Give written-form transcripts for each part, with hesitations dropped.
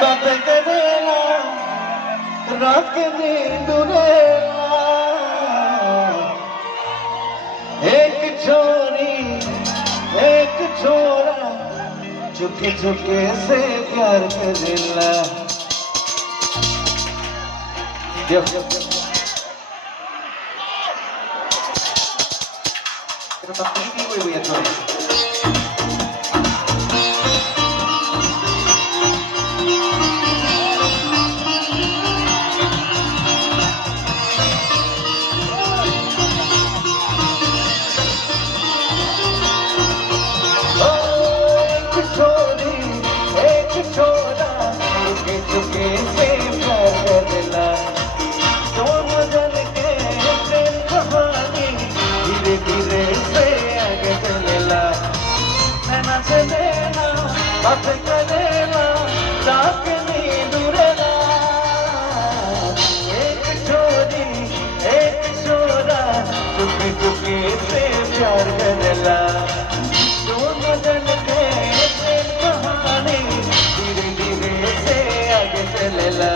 बातें करेला रख दी दुरेला एक छोरी एक छोरा चुके चुके से प्यार करेला बातें करेला ताकनी दूरेला एक छोरी एक छोरा चुपके चुपके से प्यार करेला दोनों जन के प्रेम कहानी धीरे धीरे से आगे चलेला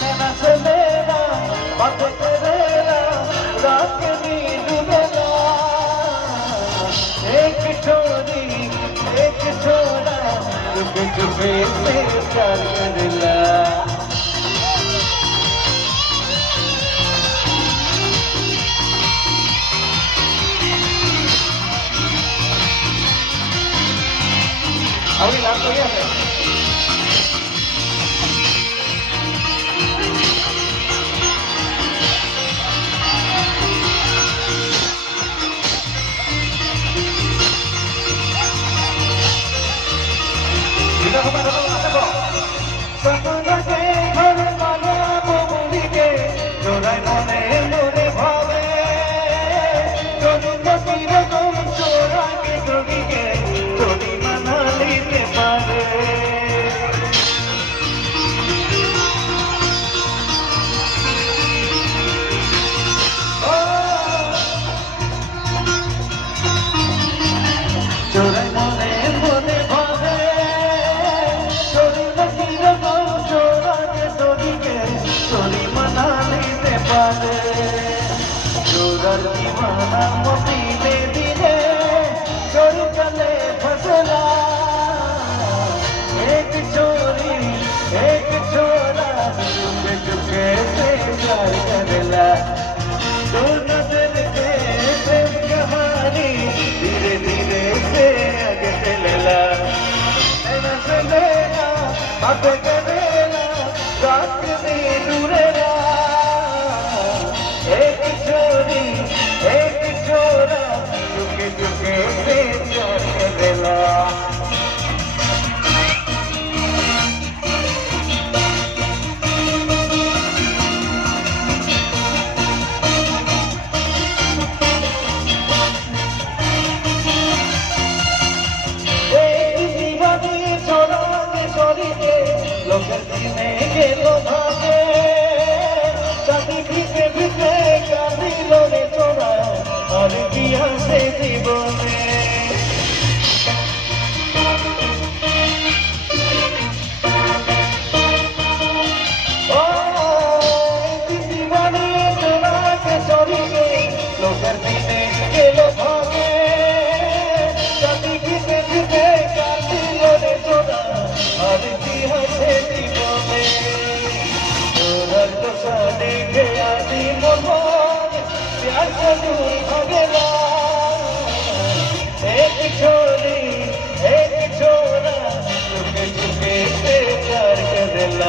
कहना चलेला बातें करेला ताकनी दूरेला एक छोरी एक छोरा चुपे चुपे से प्यार करेला अभी लाभ तो यह है सपना के घर वाला बोली के जोराय मने मोरे भावे जोड़ी मसीर तुम चोरा के जोड़ी के जोड़ी मनाली के पारे जोराय मने मोरे भावे दीवाना मोती ले दिले छोरी चले फसला एक छोरी एक छोरा चुपके चुपके से प्यार करेला दो नजर के प्रेम कहानी धीरे धीरे से आगे चलेला नैना चलेला बातें करेला रात में दूरेला एक छोरी एक छोरा चुके चुके से प्यार करेला एक दीवानी छोरा के छोरी के लोग जीने के लोभागे शादी भीगे भीगे कांदी लोरे छोरा और किया से जीवने दीवानी छोरा के छोरी के लोग जीने के लोभागे शादी भीगे भीगे कांदी लोरे छोरा और किया से जीवने तो साले के आदि मोहन प्यार करूं